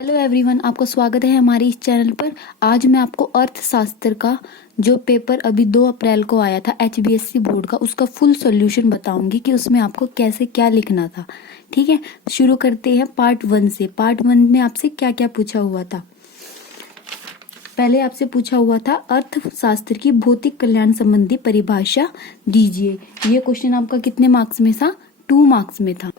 Hello everyone, आपको स्वागत है हमारे इस चैनल पर। आज मैं आपको अर्थशास्त्र का जो पेपर अभी 2 अप्रैल को आया था HBSC बोर्ड का, उसका फुल सॉल्यूशन बताऊंगी कि उसमें आपको कैसे क्या लिखना था। ठीक है, शुरू करते हैं पार्ट 1 से। पार्ट 1 में आपसे क्या क्या पूछा हुआ था। पहले आपसे पूछा हुआ था अर्थशास्त्र की भौतिक कल्याण संबंधी परिभाषा दीजिए। ये क्वेश्चन आपका कितने मार्क्स में था? 2 मार्क्स में था।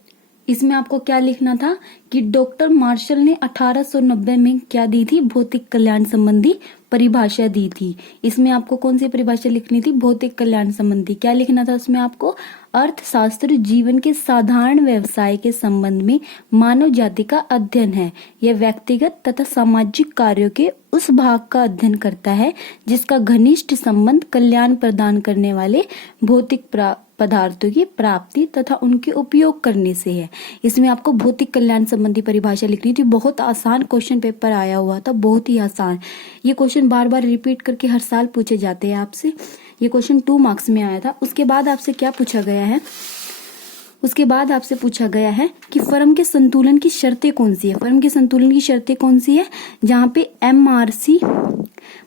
इसमें आपको क्या लिखना था कि डॉक्टर मार्शल ने 1890 में क्या दी थी? भौतिक कल्याण संबंधी परिभाषा दी थी। इसमें आपको कौन सी परिभाषा लिखनी थी? भौतिक कल्याण संबंधी। क्या लिखना था उसमें आपको? अर्थशास्त्र जीवन के साधारण व्यवसाय के संबंध में मानव जाति का अध्ययन है। यह व्यक्तिगत तथा सामाजिक कार्यों के उस भाग का अध्ययन करता है जिसका घनिष्ठ संबंध कल्याण प्रदान करने वाले भौतिक पदार्थों की प्राप्ति तथा उनके उपयोग करने से है। इसमें आपको भौतिक कल्याण संबंधी परिभाषा लिखनी थी। बहुत आसान क्वेश्चन पेपर आया हुआ था, बहुत ही आसान। ये क्वेश्चन बार बार रिपीट करके हर साल पूछे जाते हैं आपसे। ये क्वेश्चन 2 मार्क्स में आया था। उसके बाद आपसे क्या पूछा गया है? उसके बाद आपसे पूछा गया है कि फर्म के संतुलन की शर्तें कौन सी है। फर्म के संतुलन की शर्तें कौन सी है? जहाँ पे MRC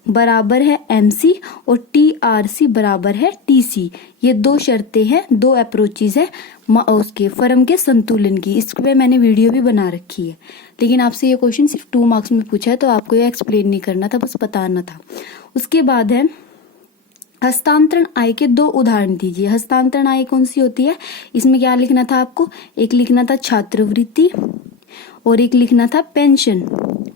बराबर है MC और TRC बराबर है TC। ये 2 शर्तें हैं, 2 अप्रोचेज है उसके फर्म के संतुलन की। इस पे मैंने वीडियो भी बना रखी है, लेकिन आपसे ये क्वेश्चन सिर्फ 2 मार्क्स में पूछा है, तो आपको ये एक्सप्लेन नहीं करना था, बस बताना था। उसके बाद है हस्तांतरण आय के 2 उदाहरण दीजिए। हस्तांतरण आय कौन सी होती है? इसमें क्या लिखना था आपको? एक लिखना था छात्रवृत्ति और एक लिखना था पेंशन,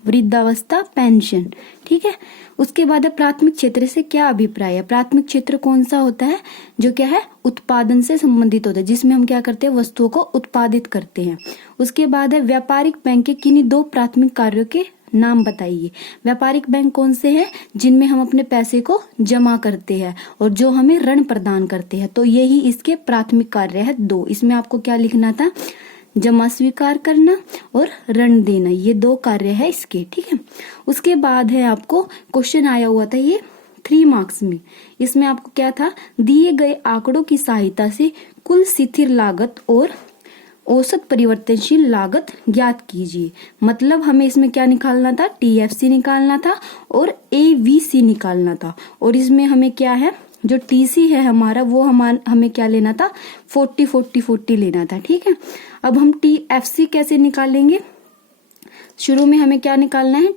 वृद्धावस्था पेंशन। ठीक है। उसके बाद है प्राथमिक क्षेत्र से क्या अभिप्राय है। प्राथमिक क्षेत्र कौन सा होता है? जो क्या है, उत्पादन से संबंधित होता है, जिसमें हम क्या करते हैं, वस्तुओं को उत्पादित करते हैं। उसके बाद है व्यापारिक बैंक के किन्हीं 2 प्राथमिक कार्यों के नाम बताइए। व्यापारिक बैंक कौन से हैं? जिनमें हम अपने पैसे को जमा करते हैं और जो हमें ऋण प्रदान करते हैं। तो यही इसके प्राथमिक कार्य है 2। इसमें आपको क्या लिखना था? जमा स्वीकार करना और ऋण देना, ये 2 कार्य है इसके। ठीक है। उसके बाद है आपको क्वेश्चन आया हुआ था ये 3 मार्क्स में। इसमें आपको क्या था? दिए गए आंकड़ों की सहायता से कुल स्थिर लागत और औसत परिवर्तनशील लागत ज्ञात कीजिए। मतलब हमें इसमें क्या निकालना था? TFC निकालना था और AVC निकालना था। और इसमें हमें क्या है, जो TC है हमारा, वो हमें क्या लेना था? 40-40-40 लेना था। ठीक है। अब हम TFC कैसे निकालेंगे? शुरू में हमें क्या निकालना है?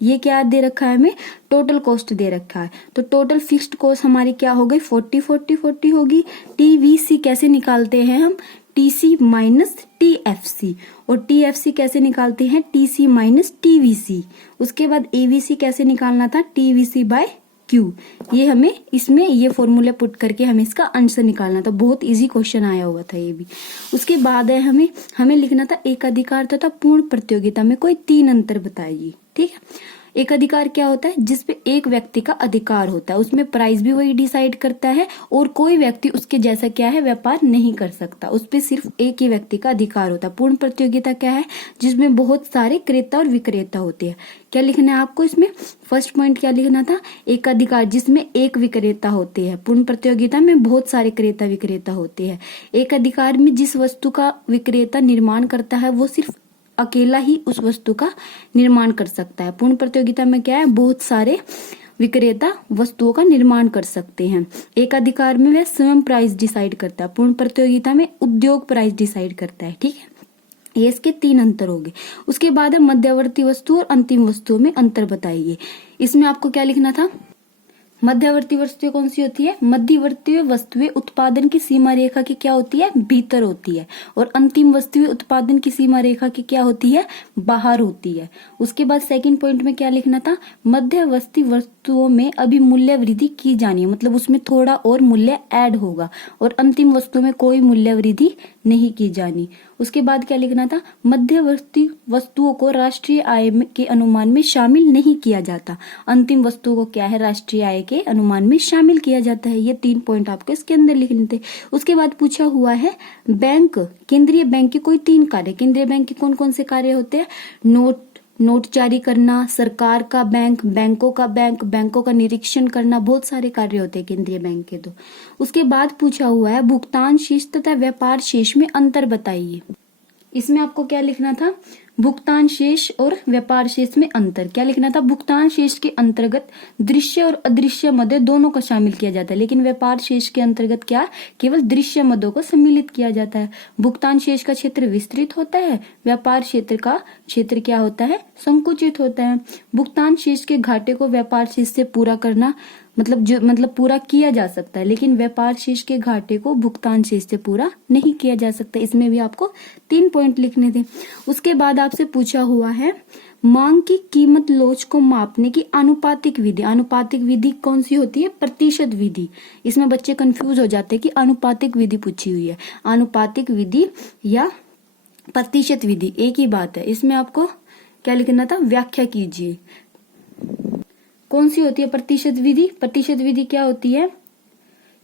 ये क्या दे रखा है हमें? टोटल कॉस्ट दे रखा है। तो टोटल फिक्स्ड कॉस्ट हमारी क्या हो गई? 40-40-40 होगी। TVC कैसे निकालते हैं हम? TC minus TFC। और TFC कैसे निकालते हैं? TC minus TVC। उसके बाद AVC कैसे निकालना था? TVC by Q। ये हमें इसमें ये फॉर्मूला पुट करके हमें इसका आंसर निकालना था। बहुत इजी क्वेश्चन आया हुआ था ये भी। उसके बाद है हमें लिखना था एक अधिकार तथा पूर्ण प्रतियोगिता में कोई 3 अंतर बताइए। ठीक है। एक अधिकार क्या होता है? जिसपे एक व्यक्ति का अधिकार होता है, उसमें प्राइस भी वही डिसाइड करता है और कोई व्यक्ति उसके जैसा क्या है, व्यापार नहीं कर सकता। उस पे सिर्फ एक ही व्यक्ति का अधिकार होता है। पूर्ण प्रतियोगिता क्या है? जिसमें बहुत सारे क्रेता और विक्रेता होते हैं। क्या लिखना है आपको इसमें? फर्स्ट पॉइंट क्या लिखना था? एक अधिकार जिसमें एक विक्रेता होते हैं। पूर्ण प्रतियोगिता में बहुत सारे क्रेता विक्रेता होते हैं। एक अधिकार में जिस वस्तु का विक्रेता निर्माण करता है वो सिर्फ अकेला ही उस वस्तु का निर्माण कर सकता है। पूर्ण प्रतियोगिता में क्या है? बहुत सारे विक्रेता वस्तुओं का निर्माण कर सकते हैं। एक अधिकार में वह स्वयं प्राइस डिसाइड करता है, पूर्ण प्रतियोगिता में उद्योग प्राइस डिसाइड करता है। ठीक है। ये इसके 3 अंतर हो गए। उसके बाद है मध्यवर्ती वस्तु और अंतिम वस्तुओं में अंतर बताइए। इसमें आपको क्या लिखना था? मध्यवर्ती वस्तुएं कौन सी होती है? मध्यवर्ती वस्तुएं उत्पादन की सीमा रेखा की क्या होती है? भीतर होती है। और अंतिम वस्तुएं उत्पादन की सीमा रेखा की क्या होती है? बाहर होती है। उसके बाद सेकंड पॉइंट में क्या लिखना था? मध्यवर्ती वस्तुओं में अभी मूल्य वृद्धि की जानी है, मतलब उसमें थोड़ा और मूल्य ऐड होगा। और अंतिम वस्तु में कोई मूल्य वृद्धि नहीं की जानी। उसके बाद क्या लिखना था? मध्यवर्ती वस्तुओं को राष्ट्रीय आय के अनुमान में शामिल नहीं किया जाता। अंतिम वस्तुओं को क्या है? राष्ट्रीय आय के अनुमान में शामिल किया जाता है। ये 3 पॉइंट आपको इसके अंदर लिखने थे। उसके बाद पूछा हुआ है बैंक, केंद्रीय बैंक के कोई 3 कार्य। केंद्रीय बैंक के कौन कौन से कार्य होते हैं? नोट जारी करना, सरकार का बैंक, बैंकों का बैंक, बैंकों का निरीक्षण करना, बहुत सारे कार्य होते हैं केंद्रीय बैंक के। तो उसके बाद पूछा हुआ है भुगतान शेष तथा व्यापार शेष में अंतर बताइए। इसमें आपको क्या लिखना था? भुगतान शेष और व्यापार शेष में अंतर। क्या लिखना था? भुगतान शेष के अंतर्गत दृश्य और अदृश्य मदों दोनों को शामिल किया जाता है, लेकिन व्यापार शेष के अंतर्गत क्या? केवल दृश्य मदों को सम्मिलित किया जाता है। भुगतान शेष का क्षेत्र विस्तृत होता है, व्यापार क्षेत्र का क्षेत्र क्या होता है? संकुचित होता है। भुगतान शेष के घाटे को व्यापार शेष से पूरा करना मतलब पूरा किया जा सकता है, लेकिन व्यापार शेष के घाटे को भुगतान शेष से पूरा नहीं किया जा सकता। इसमें भी आपको 3 पॉइंट लिखने थे। उसके बाद आपसे पूछा हुआ है मांग की कीमत लोच को मापने की आनुपातिक विधि। आनुपातिक विधि कौन सी होती है? प्रतिशत विधि। इसमें बच्चे कंफ्यूज हो जाते हैं कि आनुपातिक विधि पूछी हुई है। आनुपातिक विधि या प्रतिशत विधि एक ही बात है। इसमें आपको क्या लिखना था? व्याख्या कीजिए। कौन सी होती है प्रतिशत विधि? प्रतिशत विधि क्या होती है?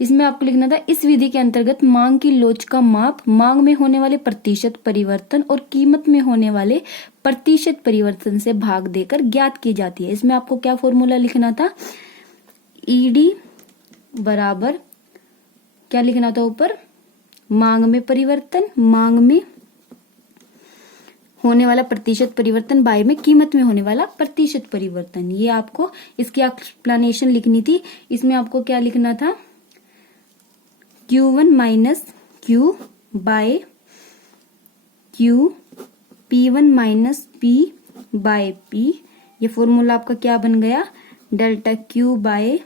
इसमें आपको लिखना था इस विधि के अंतर्गत मांग की लोच का माप मांग में होने वाले प्रतिशत परिवर्तन और कीमत में होने वाले प्रतिशत परिवर्तन से भाग देकर ज्ञात की जाती है। इसमें आपको क्या फॉर्मूला लिखना था? ईडी बराबर क्या लिखना था ऊपर? मांग में परिवर्तन, मांग में होने वाला प्रतिशत परिवर्तन बाय में कीमत में होने वाला प्रतिशत परिवर्तन। ये आपको इसकी एक्सप्लेनेशन लिखनी थी। इसमें आपको क्या लिखना था? Q1 minus Q by Q, P1 minus P by P। ये फॉर्मूला आपका क्या बन गया? Delta Q by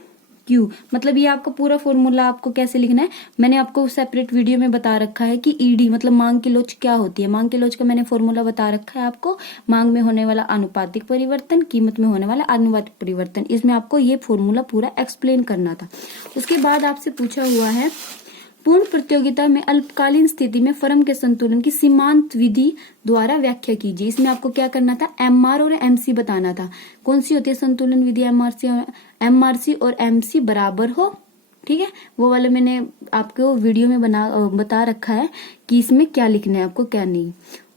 Q। मतलब ये आपका पूरा फॉर्मूला आपको कैसे लिखना है मैंने आपको सेपरेट वीडियो में बता रखा है कि ईडी मतलब मांग की लोच क्या होती है। मांग की लोच का मैंने फॉर्मूला बता रखा है आपको। मांग में होने वाला आनुपातिक परिवर्तन, कीमत में होने वाला आनुपातिक परिवर्तन। इसमें आपको ये फॉर्मूला पूरा एक्सप्लेन करना था। उसके बाद आपसे पूछा हुआ है पूर्ण प्रतियोगिता में अल्पकालीन स्थिति में फर्म के संतुलन की सीमांत विधि द्वारा व्याख्या कीजिए। इसमें आपको क्या करना था? एमआर और एमसी बताना था। कौन सी होती है संतुलन विधि? एमआरसी और एमसी बराबर हो। ठीक है, वो वाले मैंने आपको वीडियो में बता रखा है कि इसमें क्या लिखना है आपको, क्या नहीं।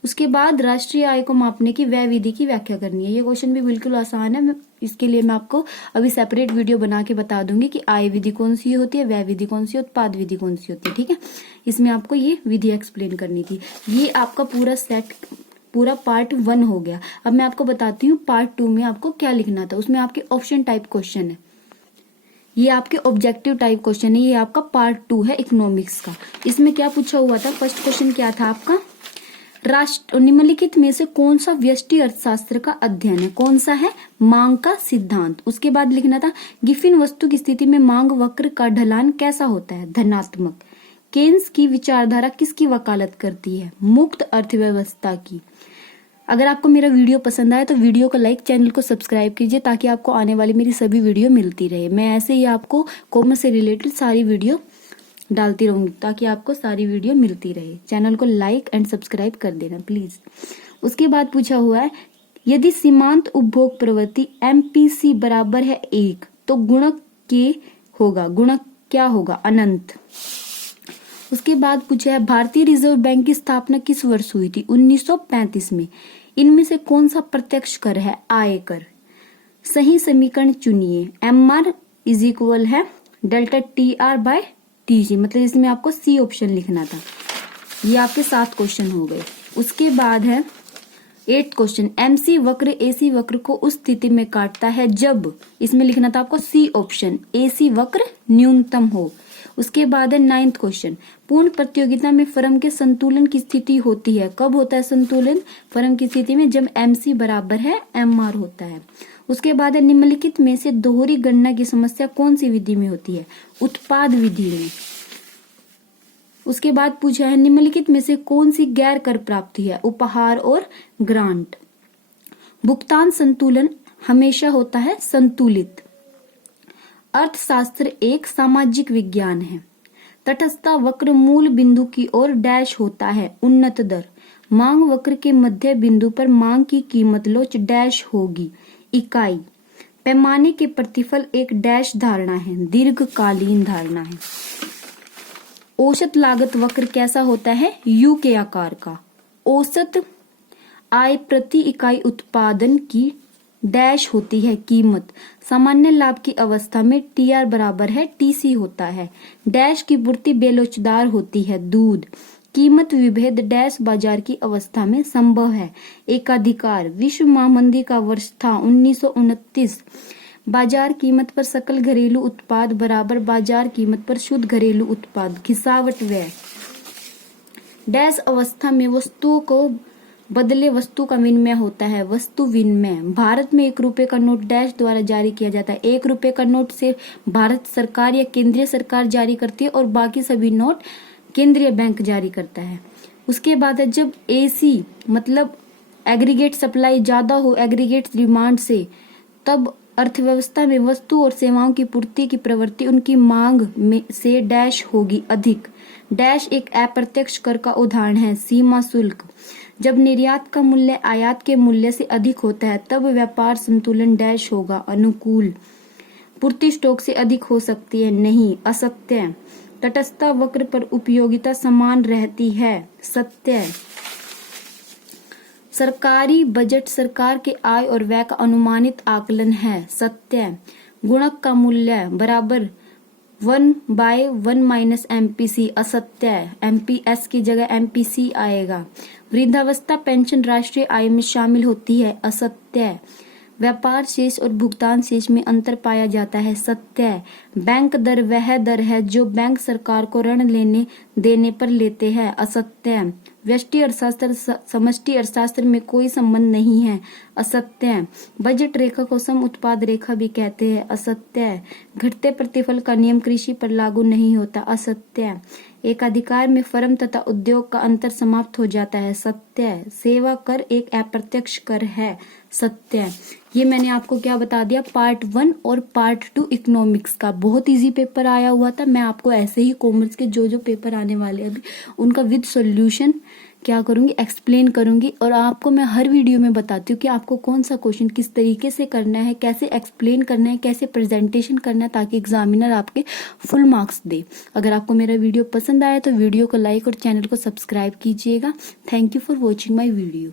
उसके बाद राष्ट्रीय आय को मापने की व्यय विधि की व्याख्या करनी है। ये क्वेश्चन भी बिल्कुल आसान है। इसके लिए मैं आपको अभी सेपरेट वीडियो बना के बता दूंगी कि आय विधि कौन सी होती है, व्यय विधि कौन सी, उत्पाद विधि कौन सी होती है। ठीक है, इसमें आपको ये विधि एक्सप्लेन करनी थी। ये आपका पूरा पार्ट 1 हो गया। अब मैं आपको बताती हूँ पार्ट 2 में आपको क्या लिखना था। उसमें आपके ऑप्शन टाइप क्वेश्चन है, ये आपके ऑब्जेक्टिव टाइप क्वेश्चन है। ये आपका पार्ट 2 है इकोनॉमिक्स का। इसमें क्या पूछा हुआ था? फर्स्ट क्वेश्चन क्या था आपका? निम्नलिखित में से कौन सा व्यष्टि अर्थशास्त्र का अध्ययन है? कौन सा है? मांग का सिद्धांत। उसके बाद लिखना था गिफिन वस्तु की स्थिति में मांग वक्र का ढलान कैसा होता है? धनात्मक। केन्स की विचारधारा किसकी वकालत करती है? मुक्त अर्थव्यवस्था की। अगर आपको मेरा वीडियो पसंद आए तो वीडियो को लाइक, चैनल को सब्सक्राइब कीजिए ताकि आपको आने वाली मेरी सभी वीडियो मिलती रहे। मैं ऐसे ही आपको कॉमर्स से रिलेटेड सारी वीडियो डालती रहूंगी ताकि आपको सारी वीडियो मिलती रहे। चैनल को लाइक एंड सब्सक्राइब कर देना प्लीज। उसके बाद पूछा हुआ है यदि सीमांत उपभोग प्रवृत्ति MPC बराबर है 1 तो गुणक के होगा। गुणक क्या होगा? अनंत। उसके बाद पूछा है भारतीय रिजर्व बैंक की स्थापना किस वर्ष हुई थी? 1935 में। इनमें से कौन सा प्रत्यक्ष कर है? आयकर। सही समीकरण चुनिए। MR इज इक्वल है डेल्टा TR बाय TC। मतलब इसमें आपको C ऑप्शन लिखना था। ये आपके 7 क्वेश्चन हो गए। उसके बाद है 8th क्वेश्चन MC वक्र AC वक्र को उस स्थिति में काटता है जब, इसमें लिखना था आपको C ऑप्शन, AC वक्र न्यूनतम हो। उसके बाद है 9th क्वेश्चन पूर्ण प्रतियोगिता में फर्म के संतुलन की स्थिति होती है। कब होता है संतुलन फर्म की स्थिति में? जब MC बराबर है MR होता है। उसके बाद है निम्नलिखित में से दोहरी गणना की समस्या कौन सी विधि में होती है? उत्पाद विधि में। उसके बाद पूछा है निम्नलिखित में से कौन सी गैर कर प्राप्ति है? उपहार और ग्रांट। भुगतान संतुलन हमेशा होता है संतुलित। अर्थशास्त्र एक सामाजिक विज्ञान है। तटस्थता वक्र मूल बिंदु की ओर डैश होता है उन्नत दर। मांग वक्र के मध्य बिंदु पर मांग की कीमत लोच डैश होगी इकाई। पैमाने के प्रतिफल एक डैश धारणा है, दीर्घकालीन धारणा है। औसत लागत वक्र कैसा होता है? U के आकार का। औसत आय प्रति इकाई उत्पादन की डैश होती है कीमत। सामान्य लाभ की अवस्था में TR बराबर है TC होता है। डैश की पूर्ति बेलोचदार होती है दूध। कीमत विभेद डैश बाजार की अवस्था में संभव है। एकाधिकार विश्व महामंदी का वर्ष था 1929। बाजार कीमत पर सकल घरेलू उत्पाद बराबर बाजार कीमत पर शुद्ध घरेलू उत्पाद। घिसावट व्यय डैश अवस्था में वस्तुओं को बदले वस्तु का विनिमय होता है। वस्तु विनिमय भारत में 1 रुपए का नोट डैश द्वारा जारी किया जाता है। 1 रुपए का नोट सिर्फ भारत सरकार या केंद्रीय सरकार जारी करती है और बाकी सभी नोट केंद्रीय बैंक जारी करता है। उसके बाद है जब एसी मतलब एग्रीगेट सप्लाई ज्यादा हो एग्रीगेट डिमांड से, तब अर्थव्यवस्था में वस्तु और सेवाओं की पूर्ति की प्रवृत्ति उनकी मांग में से डैश होगी अधिक। डैश एक अप्रत्यक्ष कर का उदाहरण है। सीमा शुल्क जब निर्यात का मूल्य आयात के मूल्य से अधिक होता है तब व्यापार संतुलन डैश होगा अनुकूल। पूर्ति स्टॉक से अधिक हो सकती है नहीं। असत्य तटस्थता वक्र पर उपयोगिता समान रहती है। सत्य सरकारी बजट सरकार के आय और व्यय का अनुमानित आकलन है। सत्य गुणक का मूल्य बराबर 1/1 माइनस MPC। असत्य MPS की जगह MPC आएगा। वृद्धावस्था पेंशन राष्ट्रीय आय में शामिल होती है। असत्य व्यापार शेष और भुगतान शेष में अंतर पाया जाता है। सत्य बैंक दर वह दर है जो बैंक सरकार को ऋण लेने देने पर लेते हैं। असत्य व्यष्टि अर्थशास्त्र समष्टि अर्थशास्त्र में कोई संबंध नहीं है। असत्य बजट रेखा को सम उत्पाद रेखा भी कहते हैं। असत्य घटते प्रतिफल का नियम कृषि पर लागू नहीं होता। असत्य एकाधिकार में फर्म तथा उद्योग का अंतर समाप्त हो जाता है। सत्य सेवा कर एक अप्रत्यक्ष कर है। सत्य ये मैंने आपको क्या बता दिया, पार्ट 1 और पार्ट 2 इकोनॉमिक्स का। बहुत इजी पेपर आया हुआ था। मैं आपको ऐसे ही कॉमर्स के जो पेपर आने वाले अभी उनका विद सॉल्यूशन क्या करूंगी, एक्सप्लेन करूंगी। और आपको मैं हर वीडियो में बताती हूँ कि आपको कौन सा क्वेश्चन किस तरीके से करना है, कैसे एक्सप्लेन करना है, कैसे प्रेजेंटेशन करना है, ताकि एग्जामिनर आपके फुल मार्क्स दे। अगर आपको मेरा वीडियो पसंद आया तो वीडियो को लाइक और चैनल को सब्सक्राइब कीजिएगा। Thank you for watching my video.